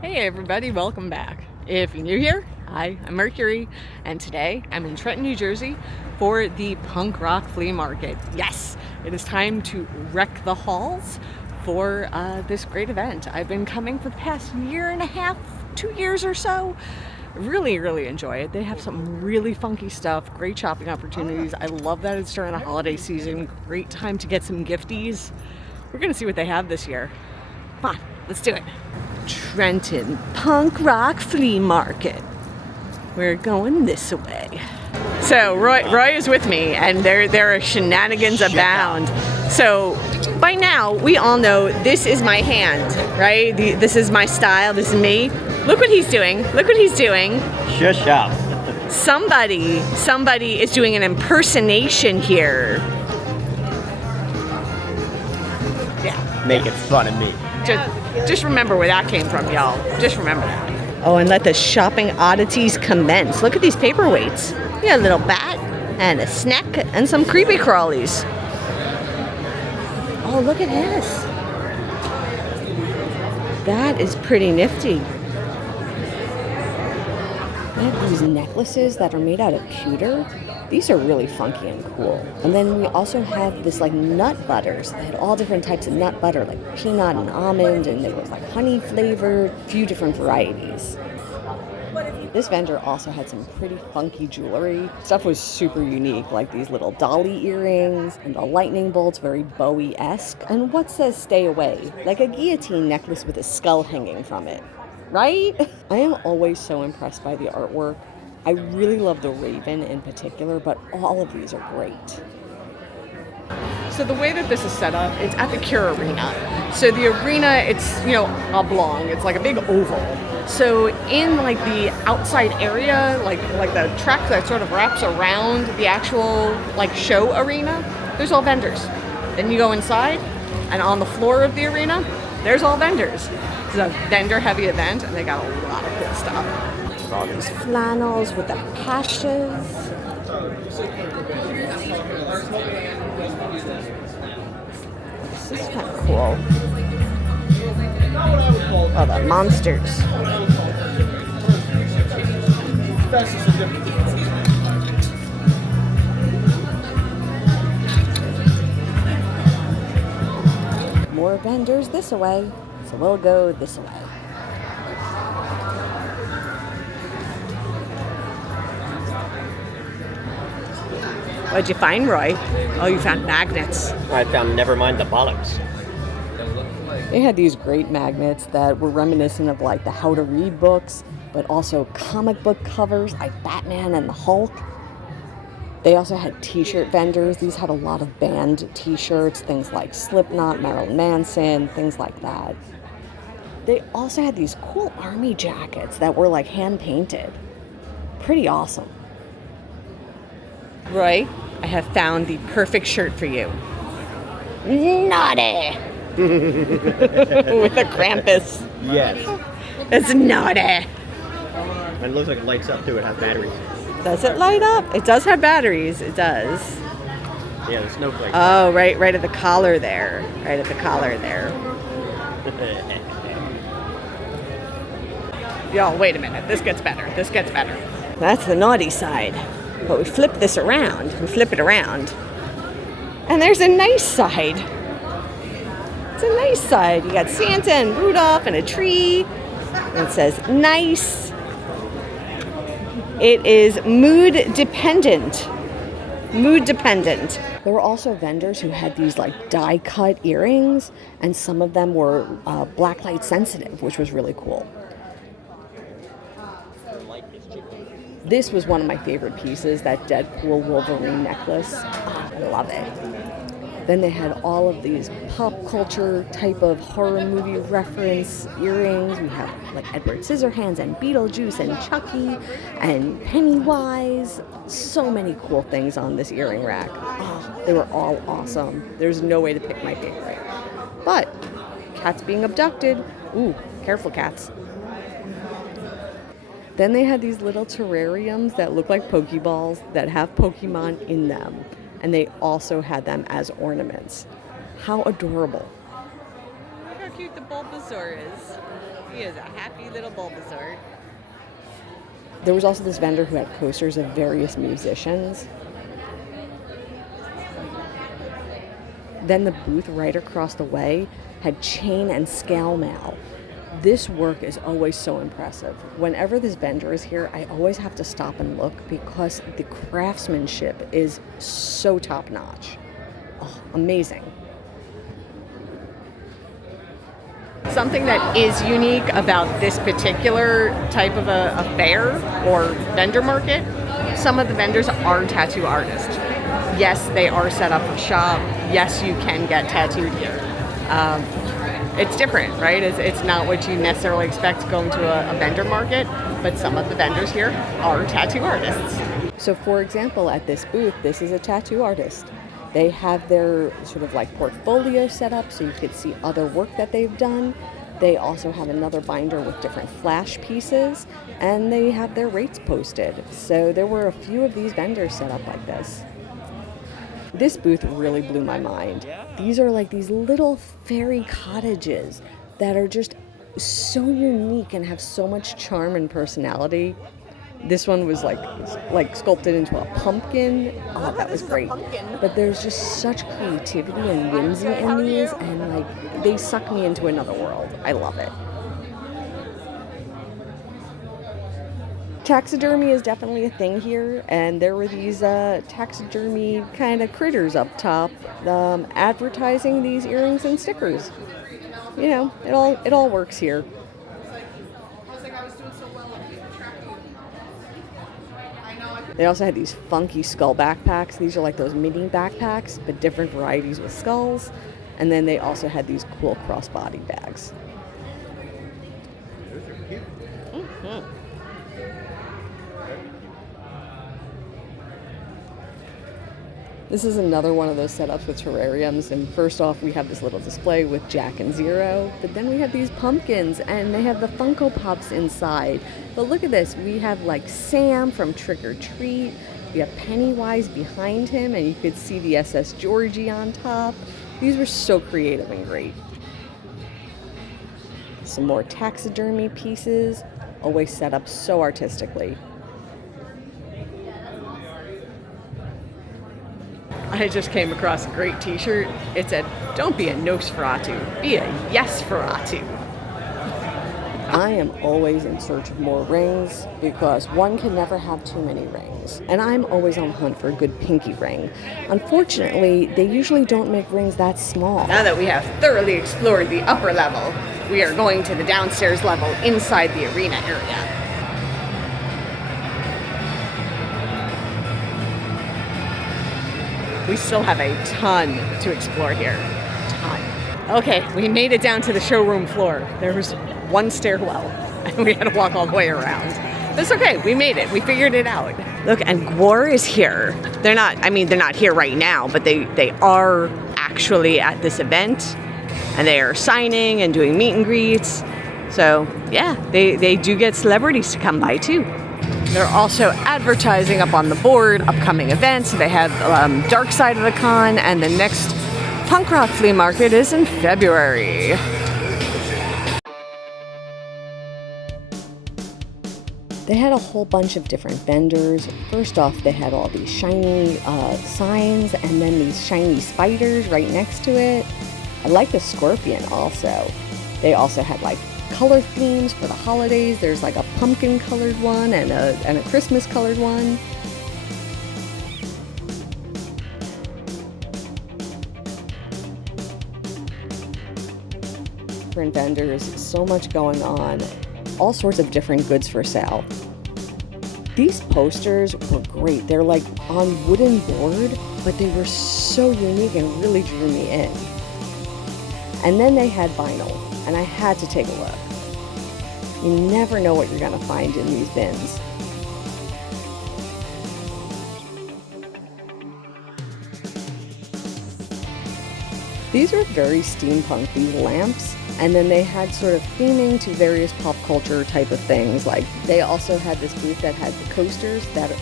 Hey everybody, welcome back. If you're new here, hi, I'm Mercury, and today I'm in Trenton, New Jersey for the Punk Rock Flea Market. Yes, it is time to wreck the halls for this great event. I've been coming for the past year and a half, 2 years or so. Really enjoy it. They have some really funky stuff, great shopping opportunities. I love that it's during the holiday season. Great time to get some gifties. We're gonna see what they have this year. Come on, let's do it. Trenton Punk Rock Flea Market. We're going this way. So Roy is with me, and there are shenanigans abound. So by now we all know this is my hand, right? This is my style. This is me. Look what he's doing. Look what he's doing. Shush up. Somebody is doing an impersonation here. Yeah. Making fun of me. Just remember where that came from, y'all. Just remember that. Oh, and let the shopping oddities commence. Look at these paperweights. We got a little bat and a snack and some creepy crawlies. Oh, look at this. That is pretty nifty. They have these necklaces that are made out of pewter. These are really funky and cool. And then we also have this like nut butters. They had all different types of nut butter, like peanut and almond, and there was like honey flavored, a few different varieties. This vendor also had some pretty funky jewelry. Stuff was super unique, like these little dolly earrings and the lightning bolts, very Bowie-esque. And what says stay away? Like a guillotine necklace with a skull hanging from it, right? I am always so impressed by the artwork. I really love the Raven in particular, but all of these are great. So the way that this is set up, it's at the Cure Arena. So the arena, it's, oblong. It's like a big oval. So in like the outside area, like the track that sort of wraps around the actual like show arena, there's all vendors. Then you go inside, and on the floor of the arena, there's all vendors. It's a vendor-heavy event, and they got a lot of cool stuff. All these flannels with the patches. This is kind of cool. Oh, the monsters. More vendors this way, so we'll go this way. What'd you find, Roy? Oh, you found magnets. I found never mind the bollocks. They had these great magnets that were reminiscent of like the How to Read books, but also comic book covers like Batman and the Hulk. They also had t-shirt vendors. These had a lot of band t-shirts, things like Slipknot, Marilyn Manson, things like that. They also had these cool army jackets that were like hand-painted. Pretty awesome. Roy, I have found the perfect shirt for you. Naughty! With a Krampus. Yes. It's naughty. And it looks like it lights up too. It has batteries. Does it light up? It does have batteries. It does. Yeah, the snowflake. Oh, right at the collar there. Right at the collar there. Yo, wait a minute. This gets better. That's the naughty side. But we flip this around. We flip it around. And there's a nice side. It's a nice side. You got Santa and Rudolph and a tree. And it says nice. It is mood dependent. There were also vendors who had these like die cut earrings, and some of them were blacklight sensitive, which was really cool. This was one of my favorite pieces, that Deadpool Wolverine necklace. Oh, I love it. Then they had all of these pop culture type of horror movie reference earrings. We have like Edward Scissorhands and Beetlejuice and Chucky and Pennywise. So many cool things on this earring rack. Oh, they were all awesome. There's no way to pick my favorite. But cats being abducted. Ooh, careful cats. Then they had these little terrariums that look like Pokeballs that have Pokemon in them. And they also had them as ornaments. How adorable. Look how cute the Bulbasaur is. He is a happy little Bulbasaur. There was also this vendor who had coasters of various musicians. Then the booth right across the way had chain and scale mail. This work is always so impressive. Whenever this vendor is here, I always have to stop and look because the craftsmanship is so top-notch. Oh, amazing. Something that is unique about this particular type of a fair or vendor market, some of the vendors are tattoo artists. Yes, they are set up for shop. Yes, you can get tattooed here. It's different, right? It's not what you necessarily expect going to a vendor market, but some of the vendors here are tattoo artists. So for example, at this booth, this is a tattoo artist. They have their sort of like portfolio set up so you could see other work that they've done. They also have another binder with different flash pieces, and they have their rates posted. So there were a few of these vendors set up like this. This booth really blew my mind. These are like these little fairy cottages that are just so unique and have so much charm and personality. This one was like sculpted into a pumpkin. Oh, that was great. But there's just such creativity and whimsy in these, and like they suck me into another world. I love it. Taxidermy is definitely a thing here, and there were these taxidermy kind of critters up top advertising these earrings and stickers. You know, it all works here. They also had these funky skull backpacks. These are like those mini backpacks, but different varieties with skulls. And then they also had these cool crossbody bags. Mm-hmm. This is another one of those setups with terrariums, and first off we have this little display with Jack and Zero, but then we have these pumpkins and they have the Funko Pops inside. But look at this, we have like Sam from Trick or Treat, we have Pennywise behind him, and you could see the SS Georgie on top. These were so creative and great. Some more taxidermy pieces, always set up so artistically. I just came across a great t-shirt. It said, "Don't be a Nosferatu, be a Yes-Feratu." I am always in search of more rings because one can never have too many rings. And I'm always on the hunt for a good pinky ring. Unfortunately, they usually don't make rings that small. Now that we have thoroughly explored the upper level, we are going to the downstairs level inside the arena area. We still have a ton to explore here. Ton. Okay, we made it down to the showroom floor. There was one stairwell, and we had to walk all the way around. That's okay, we made it. We figured it out. Look, and Gwar is here. They're not here right now, but they are actually at this event, and they are signing and doing meet and greets. So, yeah, they do get celebrities to come by, too. They're also advertising up on the board upcoming events. They have Dark Side of the Con, and the next Punk Rock Flea Market is in February. They had a whole bunch of different vendors. First off, they had all these shiny signs, and then these shiny spiders right next to it. I like the scorpion also. They also had like color themes for the holidays. There's like a pumpkin colored one and a Christmas colored one. Different vendors, so much going on, all sorts of different goods for sale. These posters were great. They're like on wooden board, but they were so unique and really drew me in. And then they had vinyl, and I had to take a look. You never know what you're going to find in these bins. These are very steampunk, these lamps, and then they had sort of theming to various pop culture type of things. Like they also had this booth that had the coasters that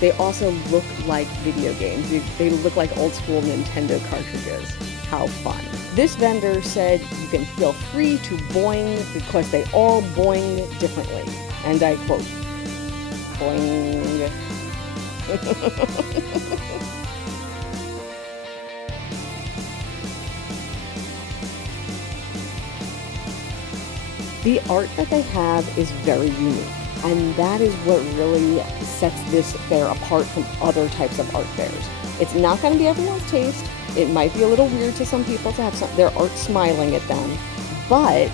They also look like video games. They look like old school Nintendo cartridges. How fun. This vendor said you can feel free to boing because they all boing differently. And I quote, boing. The art that they have is very unique, and that is what really sets this fair apart from other types of art fairs. It's not going to be everyone's taste. It might be a little weird to some people to have their art smiling at them, but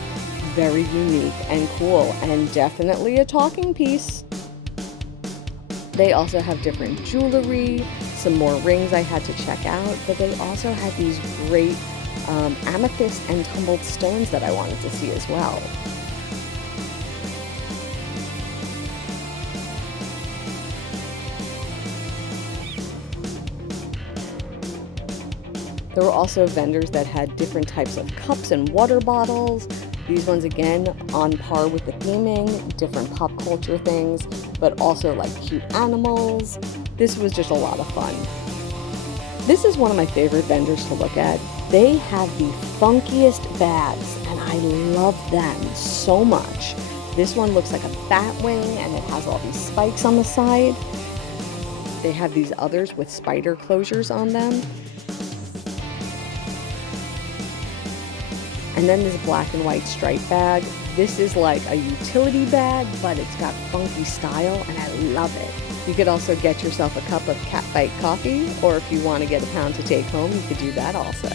very unique and cool, and definitely a talking piece. They also have different jewelry, some more rings I had to check out, but they also had these great amethyst and tumbled stones that I wanted to see as well. There were also vendors that had different types of cups and water bottles. These ones, again, on par with the theming, different pop culture things, but also like cute animals. This was just a lot of fun. This is one of my favorite vendors to look at. They have the funkiest bags, and I love them so much. This one looks like a bat wing, and it has all these spikes on the side. They have these others with spider closures on them. And then this black and white stripe bag. This is like a utility bag, but it's got funky style, and I love it. You could also get yourself a cup of Catbite coffee, or if you want to get a pound to take home, you could do that also.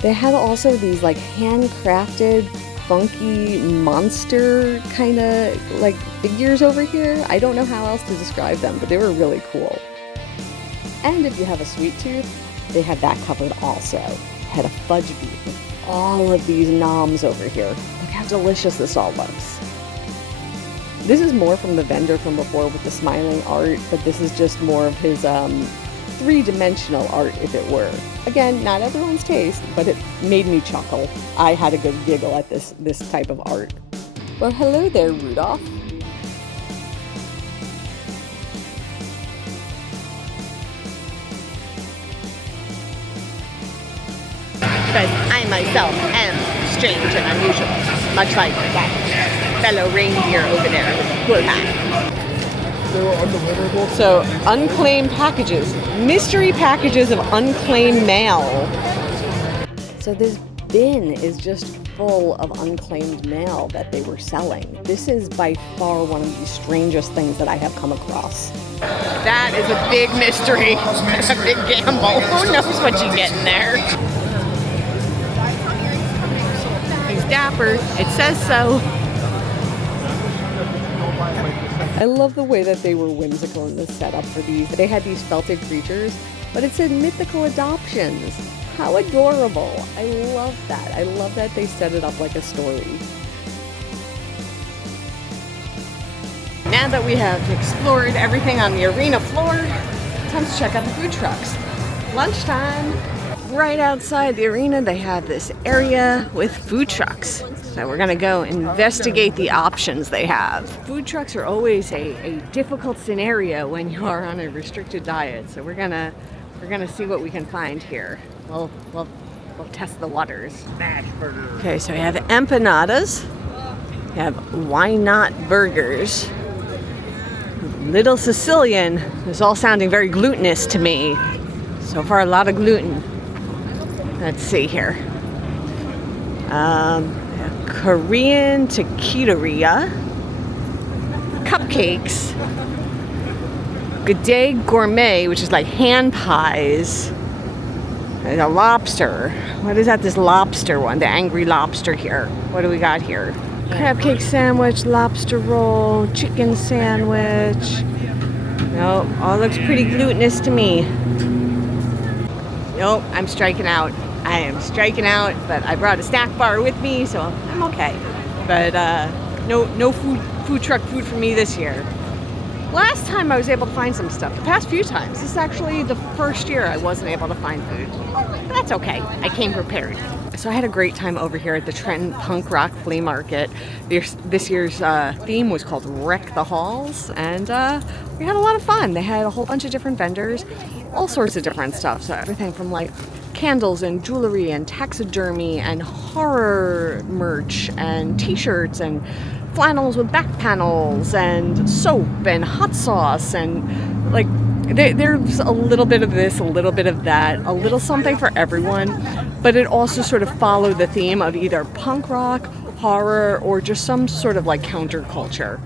They had also these like handcrafted, funky monster kind of like figures over here. I don't know how else to describe them, but they were really cool. And if you have a sweet tooth, they had that covered also. Had a fudge booth with all of these noms over here. Look how delicious this all looks. This is more from the vendor from before with the smiling art, but this is just more of his three-dimensional art, if it were. Again, not everyone's taste, but it made me chuckle. I had a good giggle at this type of art. Well, hello there, Rudolph. Because I myself am strange and unusual, much like that fellow reindeer over there with a cool hat. They were undeliverable. So, unclaimed packages. Mystery packages of unclaimed mail. So this bin is just full of unclaimed mail that they were selling. This is by far one of the strangest things that I have come across. That is a big mystery. A big gamble. Who knows what you get in there? He's dapper. It says so. I love the way that they were whimsical in the setup for these. They had these felted creatures, but it said mythical adoptions. How adorable. I love that. I love that they set it up like a story. Now that we have explored everything on the arena floor, time to check out the food trucks. Lunchtime. Right outside the arena, they have this area with food trucks. So we're gonna go investigate the options they have. Food trucks are always a difficult scenario when you are on a restricted diet. So we're gonna see what we can find here. We'll test the waters. Smash burger. Okay, so we have empanadas. We have why not burgers. Little Sicilian. This is all sounding very glutinous to me. So far, a lot of gluten. Let's see here. Korean taqueria. Cupcakes. Good Day Gourmet, which is like hand pies. There's a lobster. What is that? This lobster one, the angry lobster here. What do we got here? Crab cake sandwich, lobster roll, chicken sandwich. Nope, all looks pretty glutinous to me. Nope, I'm striking out. I am striking out, but I brought a snack bar with me, so I'm okay. But no food truck food for me this year. Last time I was able to find some stuff. The past few times. This is actually the first year I wasn't able to find food. But that's okay. I came prepared. So I had a great time over here at the Trenton Punk Rock Flea Market. This year's theme was called Wreck the Halls, and we had a lot of fun. They had a whole bunch of different vendors, all sorts of different stuff. So everything from like candles and jewelry and taxidermy and horror merch and t-shirts and flannels with back panels and soap and hot sauce and like there's a little bit of this, a little bit of that, a little something for everyone, but it also sort of followed the theme of either punk rock, horror, or just some sort of like counterculture.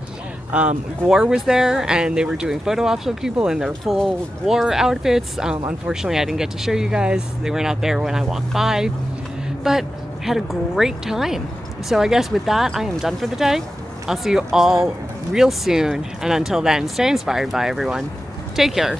Gore was there, and they were doing photo ops with people in their full war outfits. Unfortunately, I didn't get to show you guys. They weren't out there when I walked by, but had a great time. So I guess with that, I am done for the day. I'll see you all real soon, and until then, stay inspired by everyone. Take care.